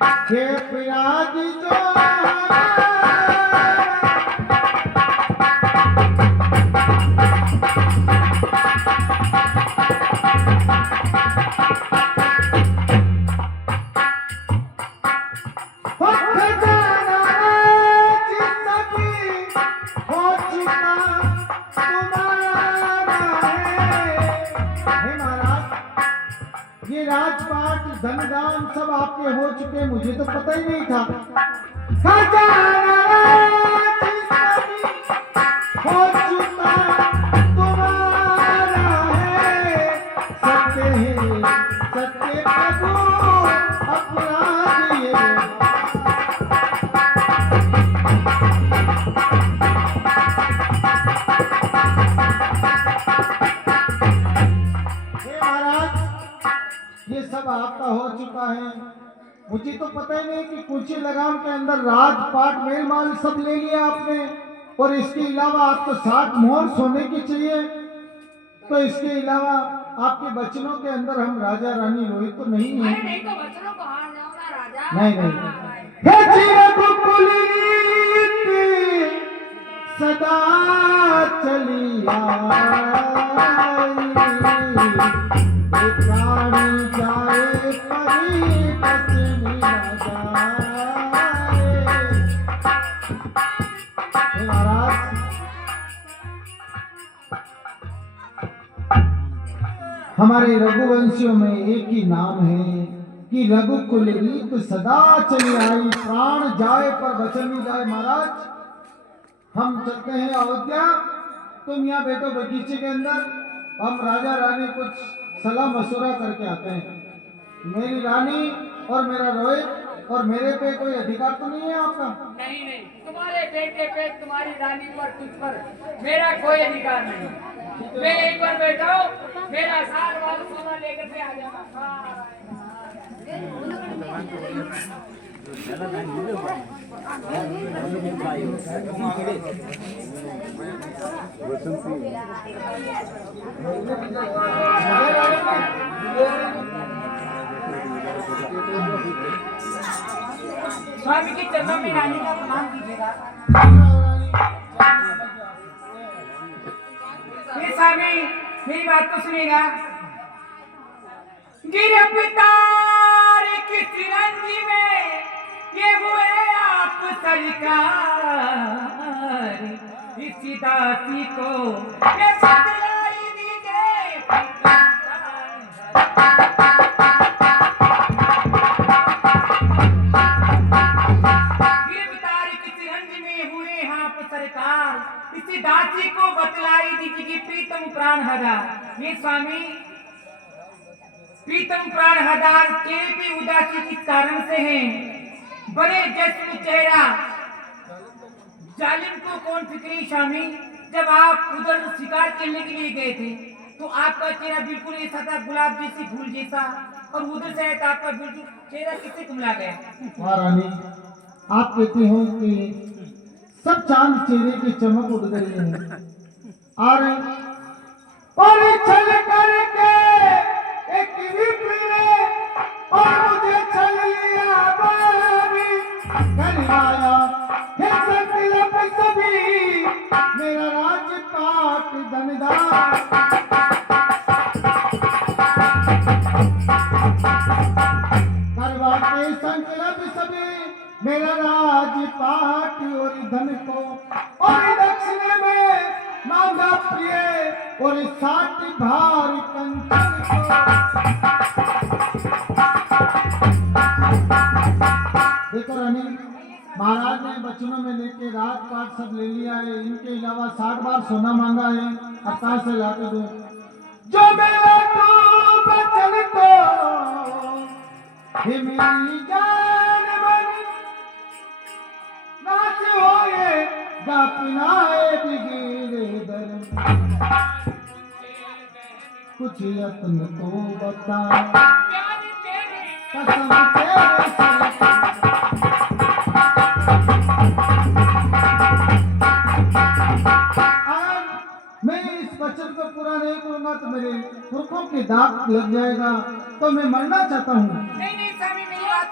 के पिराज जो ये राजपाट धनधाम सब आपके हो चुके, मुझे तो पता ही नहीं था। खजाना हो चुका तुम्हारा है, सत्य प्रभु अपराध ये। ये सब आपका हो चुका है, मुझे तो पता ही नहीं कि कुर्सी लगाम के अंदर राजपाट मेल माल सब ले लिया आपने, और इसके अलावा आपको 60 मोहर सोने की चाहिए। तो इसके अलावा आपके बचनों के अंदर हम राजा रानी रोहित तो नहीं है। नहीं तो बचनों को हार जाओ ना राजा। सदा चली प्राणी जाए परी पत्नी न जाए। महाराज हमारे रघुवंशियों में एक ही नाम है कि रघुकुल रीत सदा चली आई, प्राण जाए पर वचन नहीं जाए। महाराज हम चलते हैं अयोध्या, तुम यहाँ बैठो बगीचे के अंदर, हम राजा रानी कुछ सलाह मशुरा करके आते हैं। मेरी रानी और मेरा रोहित और मेरे पे कोई अधिकार तो नहीं है आपका? नहीं नहीं, तुम्हारे बेटे पे, तुम्हारी रानी पर, तुझ पर मेरा कोई अधिकार नहीं। मैं एक बार बैठा हूँ, मेरा साल वाल सोना लेकर के आ जाना। स्वामी की चरणों में रानी का प्रणाम कीजिएगा। ये स्वामी मेरी बात तो सुनेगा। गिरफ्तार की सिरंजी में ये हुए आप सरकार, इसी दासी को ये बदलाई दीजिए। गिरफ्तार की सिरंजी में हुए आप सरकार, इसी दासी को बतलाई दीजिए कि प्रीतम प्राण हजार। ये स्वामी प्रीतम प्राण हजार चेहरे की उदासी किस कारण से है? बड़े जश्न चेहरा जालिम को कौन फिक्री स्वामी? जब आप उधर शिकार खेलने के लिए गए थे तो आपका चेहरा बिल्कुल ऐसा था, गुलाब जैसी फूल जैसा, और उधर से तो आपका बिल्कुल चेहरा किससे कुमला गया? महारानी आप कहती हो कि सब चांद चेहरे की चमक उड़ गई है, और चल करके एक विप्रे और मुझे चल लिया बारी करवाया हे संकल्प सभी मेरा राजपाट धनदार। करवा के संकल्प सभी मेरा राजपाट और धन को, और दक्षिण में मांगा प्रिय और 60 भार कंचन को। देखो रानी, महाराज ने बचनों में लेके राजपाट सब ले लिया है, इनके अलावा 60 बार सोना मांगा है। अब कहां से लाके दो? जो मेरा तो बचन तो हे मेरी जान बनी नाच होए गापनाए बिगड़े दर, कुछ यत्न तो बता कसम तेरे मैं इस वचन को पूरा नहीं करूंगा तो मेरे पुरखों के दाग लग जाएगा, तो मैं मरना चाहता हूँ। नहीं नहीं स्वामी मेरी बात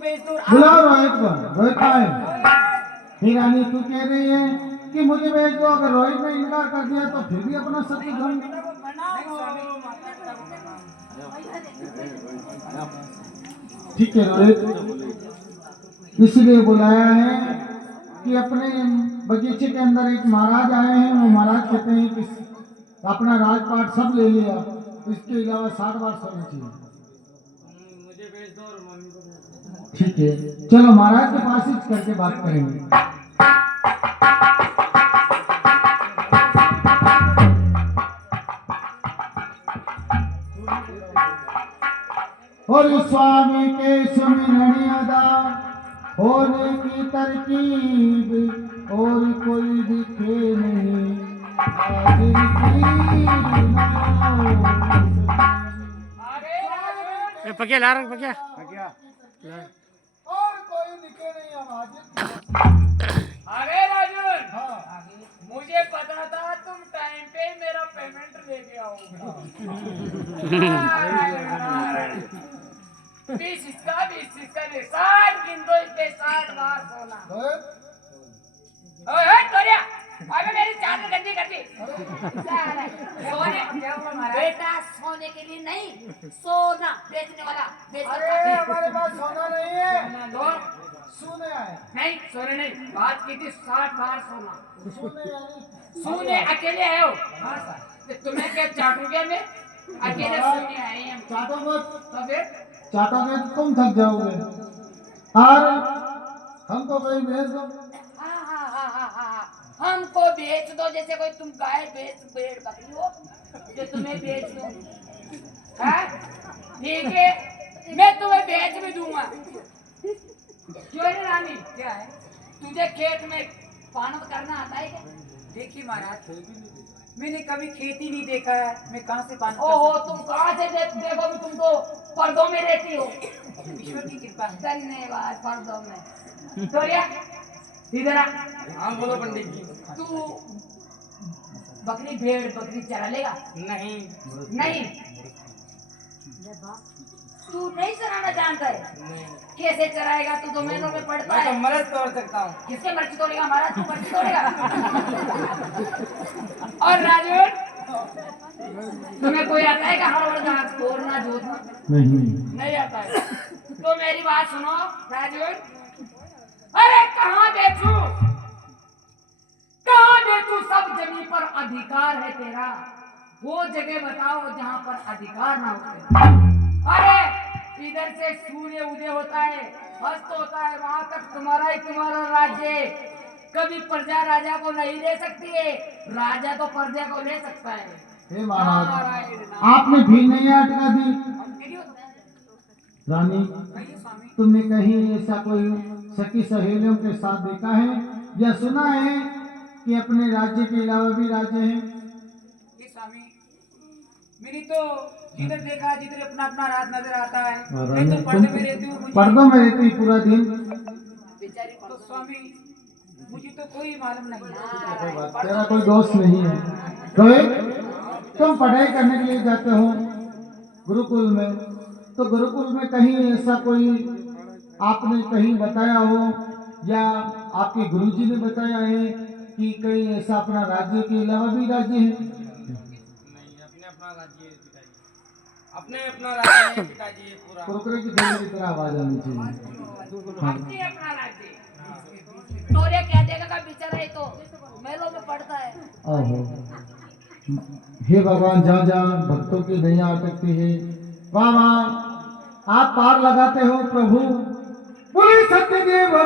बेच दो। बुलाओ रोहित को। रोहित कहाँ है? फिर रानी तू कह रही है कि मुझे भेज दो। अगर रोहित ने इनकार कर दिया तो फिर भी अपना सब कुछ हम। ठीक है रोहित, इसलिए बुलाया है कि अपने बगीचे के अंदर एक महाराज आए हैं। वो महाराज कहते हैं कि अपना राजपाट सब ले लिया, इसके अलावा 60 बार सोना चाहिए। मुझे भेज दो और मम्मी को भेज दो। ठीक है, चलो महाराज के पास ही करके बात करेंगे। और स्वामी के सुमिरन अदा होने की तरकीब और कोई दिखे नहीं हाजिर की अरे पकिया ला रहा पकिया और कोई दिखे नहीं हम हाजिर। अरे राजन, हाँ मुझे पता था तुम टाइम पे मेरा पेमेंट लेके आओगे। 20 इसका 60 गिन दो, इस पे 60 बार सोना। ओए तोरिया, अबे मेरी चादर गंदी कर दी। सोने क्या हुआ महाराज? बेटा सोने के लिए नहीं, सोना बेचने वाला अरे हमारे पास सोना नहीं है, तो सोने आया। नहीं सोने नहीं, बात की थी 60 बार सोना। सोने यानी सोने अकेले आए हो? हाँ सर। तो तुम्हें क्या चाटूंगे मैं? अकेले सोने आए हैं हम। चाटोगे तो फिर चाटोगे तो तुम थक जाओगे। और हमको कहीं भेज दो। हाँ, हमको बेच दो, जैसे कोई तुम गाय बेच भेड़ बकरी हो जो तुम्हें बेच दो। हाँ? ठीक है, मैं तुम्हें बेच भी दूंगा। क्यों रे रानी? क्या है? तुझे खेत में पानत करना आता है क्या? देखिए महाराज, मैंने कभी खेती नहीं देखा है, मैं कहाँ से पान ओहो, तुम कहाँ से देखो भी, तुम तो पर्दों में रहती हो। ईश्वर की कृपा है। धन्यवाद। पर्दों में तोरिया इधर आ। हाँ बोलो पंडित जी। तू बकरी भेड़ बकरी चरा लेगा? नहीं नहीं, तू नहीं चराना जानता है? कैसे चराएगा? तू तो महीनों में पड़ता मैं तो है। मरद तोड़ सकता हूँ। किसके मर्ची तोड़ेगा? हमारा तू मर्ची तोड़ेगा? और राजू, तुम्हें कोई आता है क्या हड़बड़ घास तोड़ना जोतना? नहीं नहीं आता है। तो मेरी बात सुनो राजू, अरे कहाँ बेचू? कहाँ बेचू? सब जमीन पर अधिकार है तेरा, वो जगह बताओ जहाँ पर अधिकार ना हो। अरे इधर से सूर्य उदय होता है, अस्त होता है, वहां तक तुम्हारा ही तुम्हारा राज्य है। कभी प्रजा राजा को नहीं ले सकती है, राजा तो प्रजा को ले सकता है। हे महाराज, नारायण आपने भी नहीं अटका दी। रानी, कहिए स्वामी। तुमने कहीं ऐसा कोई सखी सहेलियों के साथ देखा है या सुना है कि अपने राज्य के अलावा भी राज्य हैं? ये स्वामी, मैंने तो जिधर देखा जिधर अपना अपना राज नजर आता है। मैं तो पर्दे में रहती हूँ, मुझे पर्दों में रहती पूरा दिन। बेचारी तो स्वामी मुझे तो कोई मालूम नहीं है। तेरा कोई दोस्त नहीं है। रोहित, तुम पढ़ाई करने के लिए जाते हो गुरुकुल में, तो गुरुकुल में कहीं ऐसा कोई आपने कहीं बताया हो या आपके गुरुजी ने बताया है कि कहीं ऐसा अपना राज्य के अलावा भी राज्य है? नहीं, अपने अपना राज्य है पिताजी। अपने अपना राज्य है पिताजी पूरा। कुरकुरे की थैली की तरह आवाज आनी चाहिए। हाँ। अपने अपना राज्य। तोरे क्या देगा? बेचारा है तो मेलों में पड़ता है। ओहो, हे भगवान, जहाँ जहाँ भक्तों की नैया अटकती है वहाँ वहाँ आप पार लगाते हो प्रभु। बोले सत्यदेव